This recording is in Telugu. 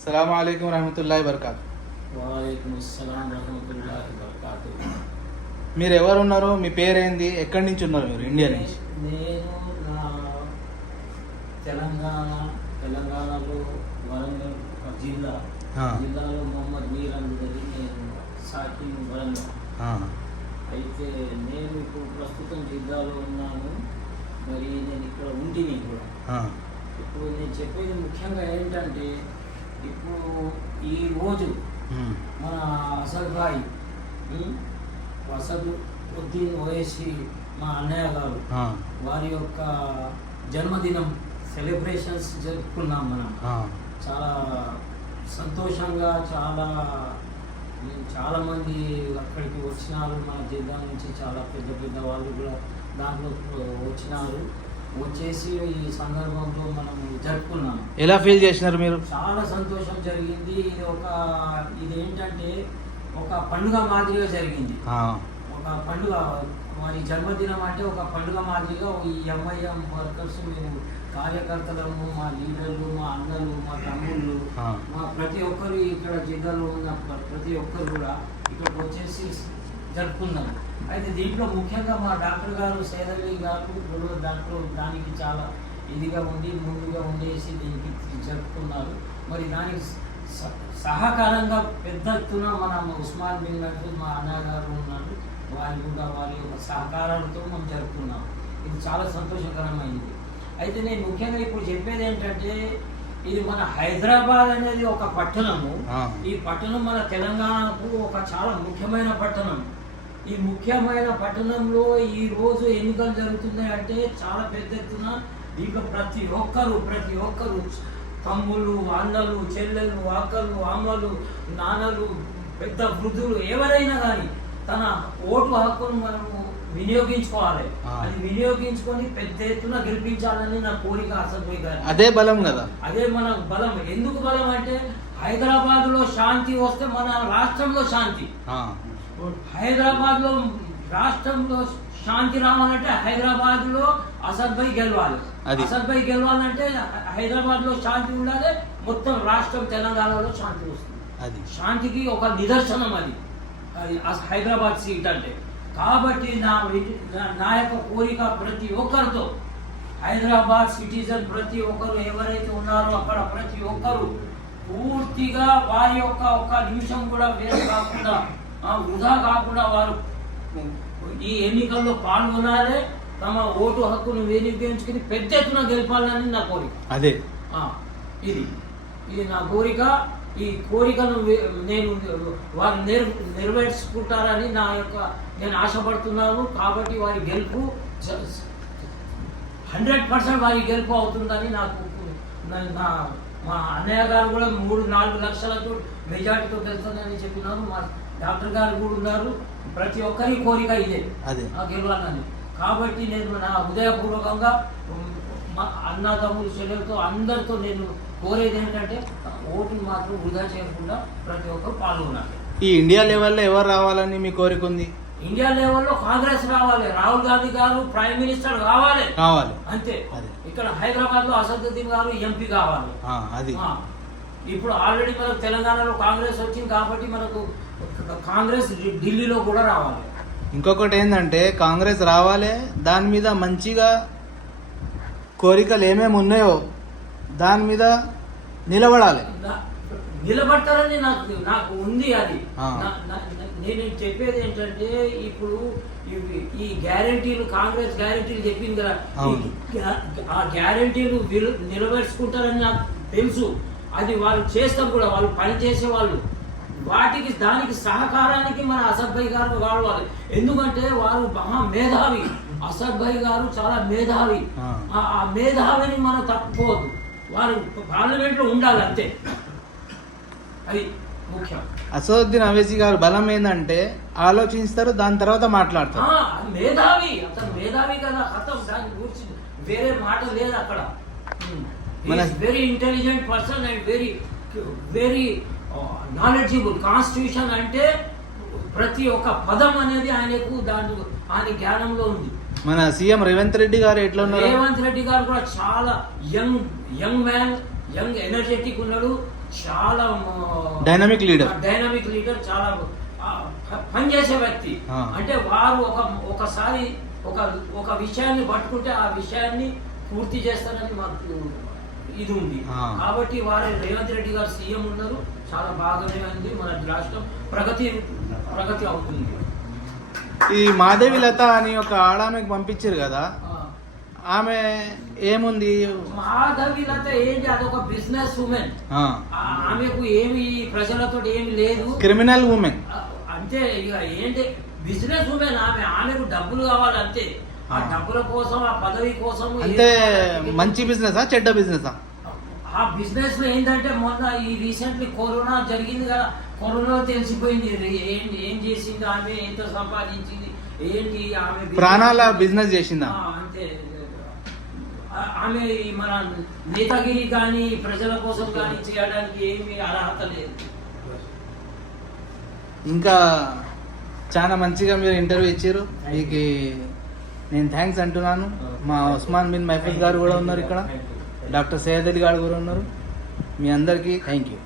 अस्सलाम वालेकुम रहमतुल्लाहि वबरकातुहू. వాలేకుమ్ అస్సలాం రహమతుల్లాహి వబరకాతుహు. మీరు ఎవరు ఉన్నారు, మీ పేరేంది, ఎక్కడి నుంచి ఉన్నారు మీరు? ఇండియా నుంచి. నేను నా తెలంగాణలో వరంగల్ జిల్లాలో మొహమ్మద్ మీర్ అందుదని నేను సాకిన్ వరంగల్. అయితే నేను ఇప్పుడు ప్రస్తుతం జిల్లాలో ఉన్నాను. మరి నేను ఇక్కడ ఉంటిని కూడా. ఇప్పుడు నేను చెప్పేది ముఖ్యంగా ఏంటంటే, ఇప్పుడు ఈ రోజు మన అసదుద్దీన్ ఓవైసీ మా అన్నయ్య గారు వారి యొక్క జన్మదినం సెలబ్రేషన్స్ జరుపుకున్నాం మనం. చాలా సంతోషంగా చాలా మంది అక్కడికి వచ్చినారు. మన జిల్లా నుంచి చాలా పెద్ద పెద్ద వాళ్ళు కూడా దాంట్లో వచ్చినారు. వచ్చేసి ఈ సందర్భంలో మనం జరుపుకున్నాం. ఎలా ఫీల్ చేసినారు మీరు? చాలా సంతోషం జరిగింది. ఇది ఏంటంటే ఒక పండుగ మాదిరిగా జరిగింది. ఒక పండుగ, మరి జన్మదినం అంటే ఒక పండుగ మాదిరిగా ఈ ఎంఐఎం వర్కర్స్, మేము కార్యకర్తలము, మా లీడర్లు, మా అన్నలు, మా తమ్ముళ్ళు, మా ప్రతి ఒక్కరు ఇక్కడ జిల్లాలో ఉన్న ప్రతి ఒక్కరు కూడా ఇక్కడికి వచ్చేసి జరుపుకున్నాం. అయితే దీంట్లో ముఖ్యంగా మా డాక్టర్ గారు సేదలి గారు దానికి చాలా ఇదిగా ఉండి ముందుగా ఉండేసి దీనికి జరుపుకున్నారు. మరి దానికి సహకారంగా పెద్ద ఎత్తున మన ఉస్మాన్ బిన్ నటు మా అన్నగారు ఉన్నారు. వారి యొక్క సహకారాలతో మనం జరుపుకున్నాం. ఇది చాలా సంతోషకరమైనది. అయితే నేను ముఖ్యంగా ఇప్పుడు చెప్పేది ఏంటంటే, ఇది మన హైదరాబాద్ అనేది ఒక పట్టణము. ఈ పట్టణం మన తెలంగాణకు ఒక చాలా ముఖ్యమైన పట్టణం. ఈ ముఖ్యమైన పట్టణంలో ఈ రోజు ఎన్నికలు జరుగుతున్నాయి అంటే చాలా పెద్ద ఎత్తున దీంట్లో ప్రతి ఒక్కరు తమ్ముళ్ళు, అన్నలు, చెల్లెళ్ళు, అక్కలు, అమ్మలు, నాన్నలు, పెద్ద వృద్ధులు ఎవరైనా కానీ తన ఓటు హక్కును మనము వినియోగించుకోవాలి. అది వినియోగించుకొని పెద్ద ఎత్తున గెలిపించాలని నా కోరిక. అసలు అదే బలం కదా, అదే మన బలం. ఎందుకు బలం అంటే, హైదరాబాద్ లో శాంతి వస్తే మన రాష్ట్రంలో శాంతి. హైదరాబాద్ లో రాష్ట్రంలో శాంతి రావాలంటే హైదరాబాద్ లో అసద్ భాయ్ గెలవాలి. అసద్ భాయ్ గెలవాలంటే హైదరాబాద్ లో శాంతి ఉండాలి. మొత్తం రాష్ట్రం తెలంగాణలో శాంతి వస్తుంది. శాంతికి ఒక నిదర్శనం అది హైదరాబాద్ సీట్ అంటే. కాబట్టి నా యొక్క కోరిక ప్రతి ఒక్కరితో, హైదరాబాద్ సిటిజన్ ప్రతి ఒక్కరు ఎవరైతే ఉన్నారో అక్కడ ప్రతి ఒక్కరు పూర్తిగా వారి యొక్క ఒక్క నిమిషం కూడా వేరే కాకుండా, వృధా కాకుండా వారు ఈ ఎన్నికల్లో పాల్గొనాలి. తమ ఓటు హక్కును వినియోగించుకుని పెద్ద ఎత్తున గెలపాలని నా కోరిక. అదే ఇది నా కోరిక. ఈ కోరికను నేను వారు నెరవేర్చుకుంటారని నేను ఆశపడుతున్నాను. కాబట్టి వారి గెలుపు 100% వారి గెలుపు అవుతుందని నాకు మా అన్నయ్య గారు కూడా 3-4 లక్షలతో మెజార్టీతో గెలుస్తుందని చెప్పినారు. మా డాక్టర్ గారు కూడా ఉన్నారు. ప్రతి ఒక్కరి కోరిక ఇదే, గెలవాలని. కాబట్టి నేను నా హృదయపూర్వకంగా మా అన్నదమ్ములు, చెల్లెలతో అందరితో నేను కోరేది ఏంటంటే, ఓటుని మాత్రం వృధా చేయకుండా ప్రతి ఒక్కరు పాల్గొనాలి. ఈ ఇండియా లెవెల్లో ఎవరు రావాలని మీ కోరిక ఉంది? ఇండియా లెవెల్లో కాంగ్రెస్ రావాలి. రాహుల్ గాంధీ గారు ప్రైమ్ మినిస్టర్ కావాలి అంతే. ఇక్కడ హైదరాబాద్ లో అసదుద్దీన్ గారు ఎంపీ కావాలి. ఇప్పుడు ఆల్రెడీ మనకు తెలంగాణలో కాంగ్రెస్ వచ్చింది కాబట్టి మనకు కాంగ్రెస్ ఢిల్లీలో కూడా రావాలి. ఇంకొకటి ఏంటంటే, కాంగ్రెస్ రావాలి, దాని మీద మంచిగా కోరికలు ఏమేమి ఉన్నాయో దాని మీద నిలబడతారని నాకు ఉంది. అది నేను చెప్పేది ఏంటంటే, ఇప్పుడు ఈ గ్యారంటీలు, కాంగ్రెస్ గ్యారంటీలు చెప్పింది కదా, ఆ గ్యారంటీలు నిలబెట్టుకుంటారని నాకు తెలుసు. అది వాళ్ళు చేస్తాం కూడా, వాళ్ళు పని చేసే వాళ్ళు. దానికి సహకారానికి మన అసద్ భాయ్ గారు కావాలి. ఎందుకంటే వారు మహా మేధావి. అసద్ భాయ్ గారు చాలా మేధావి. ఆ మేధావిని మనం తప్పుకోవద్దు. వారు పార్లమెంట్ లో ఉండాలి అంతే. అది ముఖ్యం. అసదుద్దీన్ ఓవైసీ గారు బలం ఏంటంటే ఆలోచిస్తారు, దాని తర్వాత మాట్లాడతారు. మేధావి, అతను మేధావి కదా. అతను దాని గురించి వేరే మాట లేదు అక్కడ. Very intelligent person and very knowledgeable. Constitution అంటే ప్రతి ఒక్క పదం అనేది ఆయన జ్ఞానంలో ఉంది. మన సీఎం రేవంత్ రెడ్డి గారు ఎట్లా ఉన్నారు? రేవంత్ రెడ్డి గారు కూడా చాలా యంగ్ మ్యాన్, యంగ్ ఎనర్జెటిక్ ఉన్నాడు, చాలా డైనమిక్ లీడర్, చాలా పనిచేసే వ్యక్తి. అంటే వారు ఒకసారి ఒక విషయాన్ని పట్టుకుంటే ఆ విషయాన్ని పూర్తి చేస్తారని మాకు ఇది ఉంది. కాబట్టి వారు రేవంత్ రెడ్డి గారు సీఎం ఉన్నారు, చాలా బాగానే ఉంది. మన రాష్ట్రం ప్రగతి అవుతుంది. ఈ మాధవి లత అని ఒక ఆడామెకి పంపించారు కదా, ఆమె ఏముంది? మాధవి లత ఏంటి, అదొక బిజినెస్ ఉమెన్. ఆమెకు ఏమి ప్రజలతో ఏమి లేదు, క్రిమినల్ ఉమెన్ అంతే. ఇక ఏంటి బిజినెస్ ఉమెన్, ఆమెకు డబ్బులు కావాలి అంతే. ఆ డబ్బుల కోసం, ఆ పదవి కోసం. అంటే మంచి బిజినెస్ చెడ్డ బిజినెస్? ఆ బిజినెస్ లో ఏంటంటే మొన్న ఈ రీసెంట్లీ కరోనా జరిగింది కదా, కరోనా తెలిసిపోయింది ఏం చేసింది ఆమె, ఎంత సంపాదించింది ఏంటి, ఆమె ప్రాణాల బిజినెస్ చేసిందా? అంతే. ఆమె మన నేతగిరి కానీ ప్రజల కోసం కానీ చేయడానికి ఏమి అర్హత లేదు. ఇంకా చాలా మంచిగా మీరు ఇంటర్వ్యూ ఇచ్చారు, మీకు నేను థ్యాంక్స్ అంటున్నాను. మా ఉస్మాన్ బిన్ మహఫూజ్ గారు కూడా ఉన్నారు ఇక్కడ, డాక్టర్ సయ్యద్ అలీ గారు కూడా ఉన్నారు. మీ అందరికీ థ్యాంక్ యూ.